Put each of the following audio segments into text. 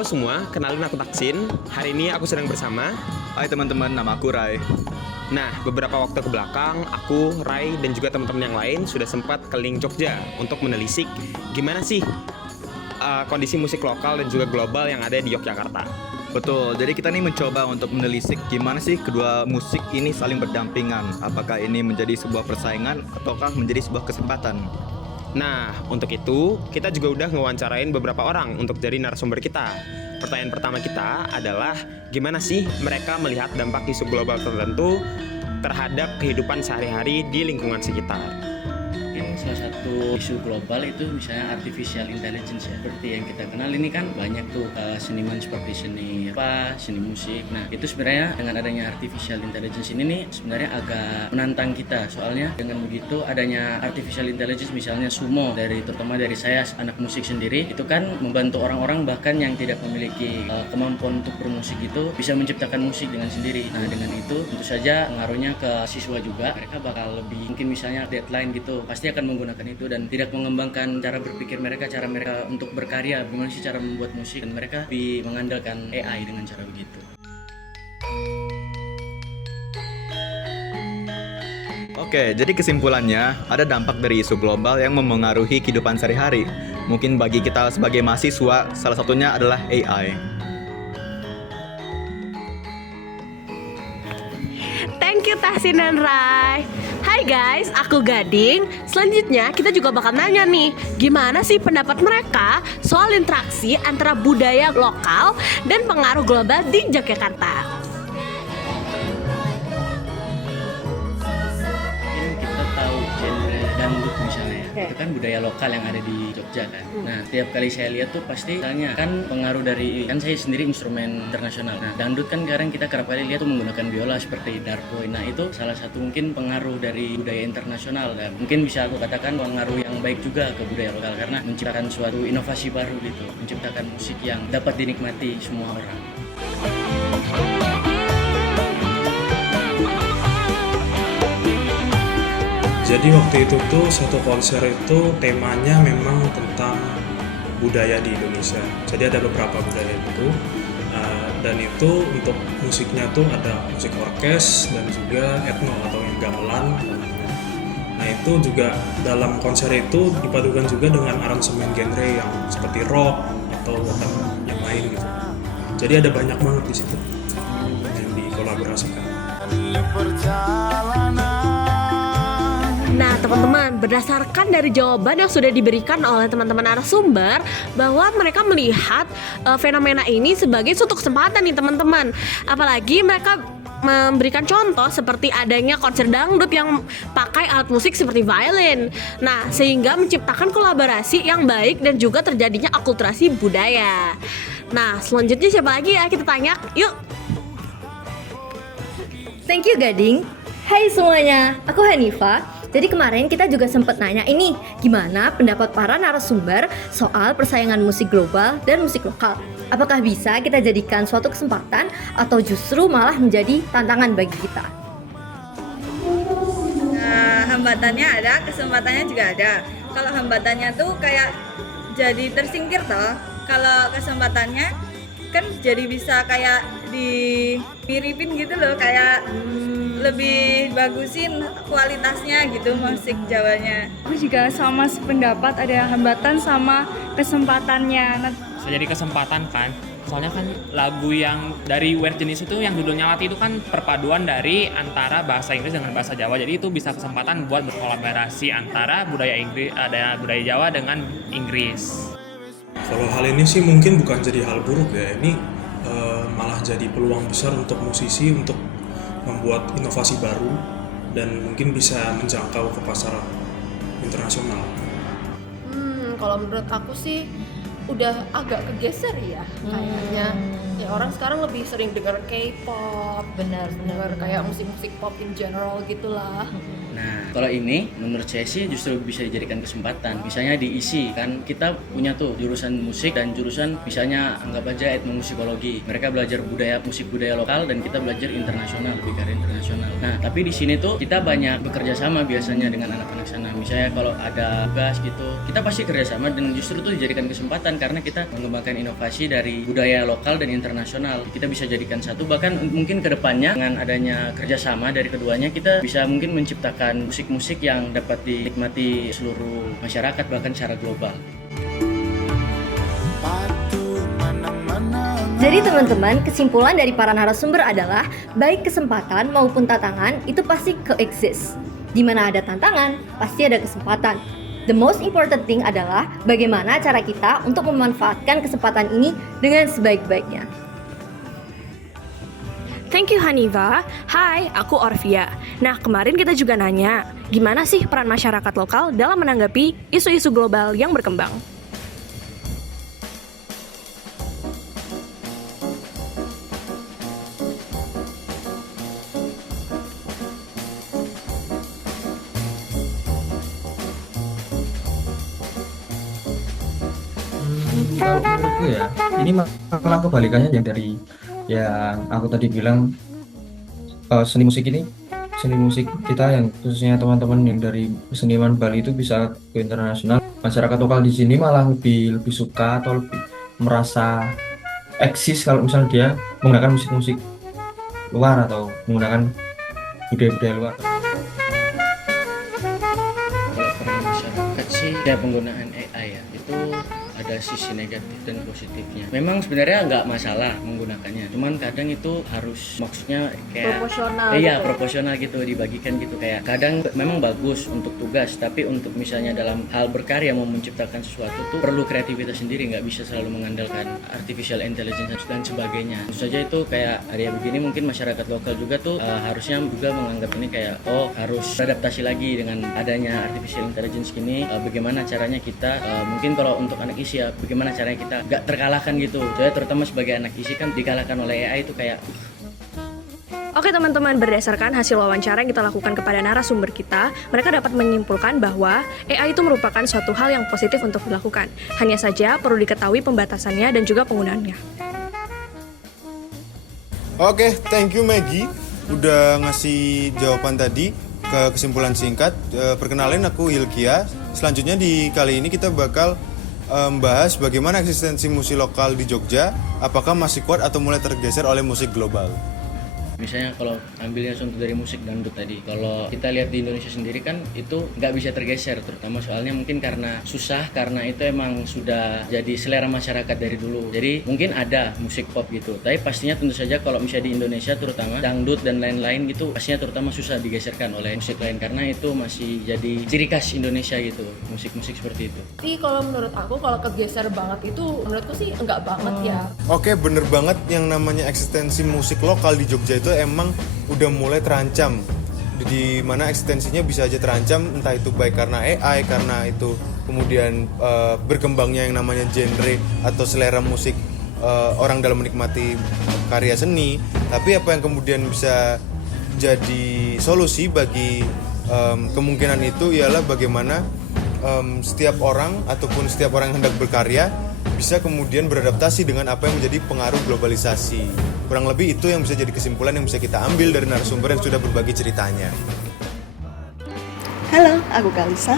Halo semua, kenalin aku Taksin. Hari ini aku sedang bersama. Hai teman-teman, nama aku Rai. Nah, beberapa waktu ke belakang, aku, Rai, dan juga teman-teman yang lain sudah sempat keliling Jogja untuk menelisik gimana sih kondisi musik lokal dan juga global yang ada di Yogyakarta. Betul, jadi kita nih mencoba untuk menelisik gimana sih kedua musik ini saling berdampingan. Apakah ini menjadi sebuah persaingan ataukah menjadi sebuah kesempatan? Nah, untuk itu, kita juga udah ngewawancarain beberapa orang untuk jadi narasumber kita. Pertanyaan pertama kita adalah, gimana sih mereka melihat dampak isu global tertentu terhadap kehidupan sehari-hari di lingkungan sekitar? Salah satu isu global itu misalnya artificial intelligence ya. Seperti yang kita kenal ini kan banyak tuh seniman seperti seni musik. Nah, itu sebenarnya dengan adanya artificial intelligence ini nih sebenarnya agak menantang kita. Soalnya dengan begitu adanya artificial intelligence misalnya Sumo terutama dari saya anak musik sendiri itu kan membantu orang-orang bahkan yang tidak memiliki kemampuan untuk bermusik itu bisa menciptakan musik dengan sendiri. Nah, dengan itu tentu saja pengaruhnya ke siswa juga. Mereka bakal lebih mungkin misalnya deadline gitu pasti akan menggunakan itu dan tidak mengembangkan cara berpikir mereka, cara mereka untuk berkarya, bagaimana sih cara membuat musik, dan mereka lebih mengandalkan AI dengan cara begitu. Oke, jadi kesimpulannya ada dampak dari isu global yang memengaruhi kehidupan sehari-hari. Mungkin bagi kita sebagai mahasiswa, salah satunya adalah AI. Thank you Tahsin dan Rai. Hai guys, aku Gading. Selanjutnya kita juga bakal nanya nih, gimana sih pendapat mereka soal interaksi antara budaya lokal dan pengaruh global di Yogyakarta. Mungkin kita tahu genre dangdut misalnya ya. Itu kan budaya lokal yang ada di Jogja kan. Nah, tiap kali saya lihat tuh pasti misalnya kan pengaruh dari, kan saya sendiri instrumen internasional. Nah, dangdut kan sekarang kita kerap kali lihat tuh menggunakan biola seperti darboy. Nah, itu salah satu mungkin pengaruh dari budaya internasional dan mungkin bisa aku katakan pengaruh yang baik juga ke budaya lokal karena menciptakan suatu inovasi baru gitu, menciptakan musik yang dapat dinikmati semua orang. Jadi waktu itu tuh satu konser itu temanya memang tentang budaya di Indonesia. Jadi ada beberapa budaya itu dan itu untuk musiknya tuh ada musik orkes dan juga etno atau yang gamelan. Nah itu juga dalam konser itu dipadukan juga dengan aransemen genre yang seperti rock atau bahkan yang lain gitu. Jadi ada banyak banget di situ yang dikolaborasikan. Nah teman-teman, berdasarkan dari jawaban yang sudah diberikan oleh teman-teman narasumber bahwa mereka melihat fenomena ini sebagai suatu kesempatan nih teman-teman. Apalagi mereka memberikan contoh seperti adanya konser dangdut yang pakai alat musik seperti violin. Nah, sehingga menciptakan kolaborasi yang baik dan juga terjadinya akulturasi budaya. Nah, selanjutnya siapa lagi ya? Kita tanya, yuk. Thank you Gading. Hai semuanya, aku Hanifah. Jadi kemarin kita juga sempat nanya ini, gimana pendapat para narasumber soal persaingan musik global dan musik lokal. Apakah bisa kita jadikan suatu kesempatan atau justru malah menjadi tantangan bagi kita? Nah, hambatannya ada, kesempatannya juga ada. Kalau hambatannya tuh kayak jadi tersingkir toh. Kalau kesempatannya kan jadi bisa kayak dimiripin gitu loh, kayak lebih bagusin kualitasnya gitu musik Jawanya. Aku juga sama sependapat, ada hambatan sama kesempatannya. Bisa jadi kesempatan kan, soalnya kan lagu yang dari Weird Jenis itu yang judulnya Lati itu kan perpaduan dari antara bahasa Inggris dengan bahasa Jawa, jadi itu bisa kesempatan buat berkolaborasi antara budaya budaya Jawa dengan Inggris. Kalau hal ini sih mungkin bukan jadi hal buruk ya, ini malah jadi peluang besar untuk musisi untuk membuat inovasi baru dan mungkin bisa menjangkau ke pasar internasional. Kalau menurut aku sih udah agak kegeser ya kayaknya. Ya orang sekarang lebih sering denger K-pop, Benar. denger kayak musik-musik pop in general gitulah. Nah, kalau ini menurut saya sih justru bisa dijadikan kesempatan. Misalnya diisi, kan kita punya tuh jurusan musik dan jurusan misalnya anggap aja etnomusikologi. Mereka belajar musik budaya lokal dan kita belajar internasional, lebih ke arah internasional. Nah, tapi di sini tuh kita banyak bekerja sama biasanya dengan anak-anak sana. Misalnya kalau ada tugas gitu, kita pasti kerjasama dan justru tuh dijadikan kesempatan karena kita mengembangkan inovasi dari budaya lokal dan internasional. Kita bisa jadikan satu, bahkan mungkin kedepannya dengan adanya kerjasama dari keduanya kita bisa mungkin menciptakan musik-musik yang dapat dinikmati seluruh masyarakat bahkan secara global. Jadi teman-teman, kesimpulan dari para narasumber adalah baik kesempatan maupun tantangan itu pasti coexist. Di mana ada tantangan, pasti ada kesempatan. The most important thing adalah bagaimana cara kita untuk memanfaatkan kesempatan ini dengan sebaik-baiknya. Thank you Hanifa. Hai, aku Orvia. Nah, kemarin kita juga nanya, gimana sih peran masyarakat lokal dalam menanggapi isu-isu global yang berkembang? Kalau menurutku ya, ini malah kebalikannya yang dari yang aku tadi bilang. Seni musik kita yang khususnya teman-teman yang dari seniman Bali itu bisa ke internasional. Masyarakat lokal di sini malah lebih suka atau lebih merasa eksis kalau misalnya dia menggunakan musik-musik luar atau menggunakan budaya-budaya luar. Kalau peran masyarakat sih ya penggunaan AI ya itu ada sisi negatif dan positifnya. Memang sebenarnya nggak masalah menggunakannya, cuman kadang itu harus maksudnya kayak Proporsional iya gitu. proporsional gitu, dibagikan gitu. Kayak kadang memang bagus untuk tugas, tapi untuk misalnya dalam hal berkarya mau menciptakan sesuatu tuh perlu kreativitas sendiri, nggak bisa selalu mengandalkan artificial intelligence dan sebagainya. Tentu saja itu kayak area begini mungkin masyarakat lokal juga tuh harusnya juga menganggap ini kayak harus beradaptasi lagi dengan adanya artificial intelligence gini. Bagaimana caranya kita mungkin kalau untuk anak isi ya bagaimana caranya kita gak terkalahkan gitu. Jadi terutama sebagai anak isi kan dikalahkan oleh AI itu kayak Oke teman-teman, berdasarkan hasil wawancara yang kita lakukan kepada narasumber kita, mereka dapat menyimpulkan bahwa AI itu merupakan suatu hal yang positif untuk dilakukan. Hanya saja perlu diketahui pembatasannya dan juga penggunaannya. Oke, thank you Maggie udah ngasih jawaban tadi ke kesimpulan singkat. Perkenalin aku Hilkia. Selanjutnya di kali ini kita bakal membahas bagaimana eksistensi musik lokal di Jogja, apakah masih kuat atau mulai tergeser oleh musik global. misalnya kalau ambilnya contoh dari musik dangdut tadi, kalau kita lihat di Indonesia sendiri kan itu nggak bisa tergeser, terutama soalnya mungkin karena susah, karena itu emang sudah jadi selera masyarakat dari dulu. Jadi mungkin ada musik pop gitu, tapi pastinya tentu saja kalau misalnya di Indonesia terutama dangdut dan lain-lain gitu pastinya terutama susah digeserkan oleh musik lain karena itu masih jadi ciri khas Indonesia gitu, musik-musik seperti itu. Tapi kalau menurut aku kalau kegeser banget itu menurutku sih enggak banget ya. Oke, bener banget, yang namanya eksistensi musik lokal di Jogja itu emang udah mulai terancam, di mana eksistensinya bisa aja terancam, entah itu baik karena AI, karena itu kemudian berkembangnya yang namanya genre atau selera musik orang dalam menikmati karya seni. Tapi apa yang kemudian bisa jadi solusi bagi kemungkinan itu ialah bagaimana setiap orang ataupun setiap orang yang hendak berkarya bisa kemudian beradaptasi dengan apa yang menjadi pengaruh globalisasi. Kurang lebih itu yang bisa jadi kesimpulan yang bisa kita ambil dari narasumber yang sudah berbagi ceritanya. Halo, aku Kalisa.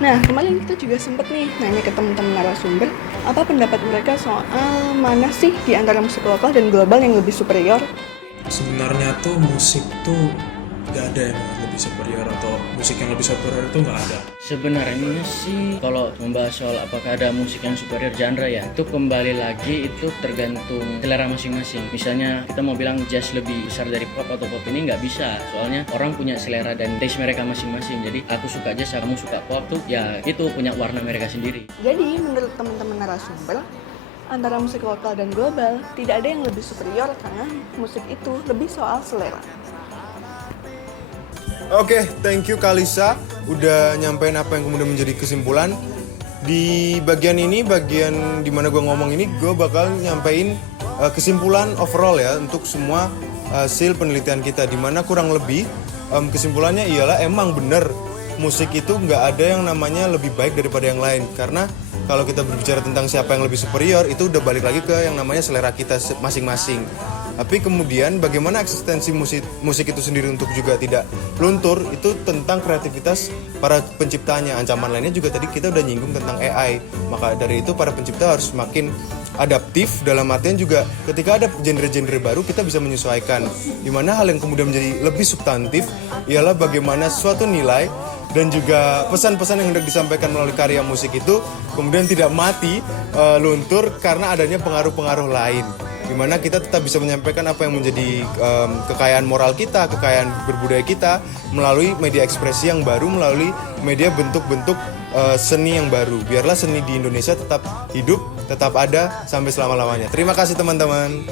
Nah, kemarin kita juga sempat nih nanya ke teman-teman narasumber apa pendapat mereka soal mana sih di antara musik lokal dan global yang lebih superior. Sebenarnya tuh musik tuh gak ada yang lebih superior atau musik yang lebih superior itu gak ada. Sebenarnya sih kalau membahas soal apakah ada musik yang superior genre ya, itu kembali lagi itu tergantung selera masing-masing. Misalnya kita mau bilang jazz lebih besar dari pop atau pop ini nggak bisa, soalnya orang punya selera dan taste mereka masing-masing. Jadi aku suka jazz, kamu suka pop tuh ya itu punya warna mereka sendiri. Jadi menurut teman-teman narasumber, antara musik lokal dan global tidak ada yang lebih superior karena musik itu lebih soal selera. Oke, thank you Kalisa udah nyampein apa yang kemudian menjadi kesimpulan. Di bagian ini, bagian dimana gue ngomong ini, gue bakal nyampein kesimpulan overall ya untuk semua hasil penelitian kita, dimana kurang lebih kesimpulannya ialah emang bener musik itu nggak ada yang namanya lebih baik daripada yang lain, karena kalau kita berbicara tentang siapa yang lebih superior itu udah balik lagi ke yang namanya selera kita masing-masing. Tapi kemudian bagaimana eksistensi musik itu sendiri untuk juga tidak luntur, itu tentang kreativitas para penciptanya. Ancaman lainnya juga tadi kita udah nyinggung tentang AI. Maka dari itu para pencipta harus semakin adaptif, dalam artian juga ketika ada genre-genre baru kita bisa menyesuaikan. Dimana hal yang kemudian menjadi lebih substantif ialah bagaimana suatu nilai dan juga pesan-pesan yang hendak disampaikan melalui karya musik itu kemudian tidak mati, luntur karena adanya pengaruh-pengaruh lain. Dimana kita tetap bisa menyampaikan apa yang menjadi kekayaan moral kita, kekayaan berbudaya kita melalui media ekspresi yang baru, melalui media bentuk-bentuk seni yang baru. Biarlah seni di Indonesia tetap hidup, tetap ada sampai selama-lamanya. Terima kasih teman-teman.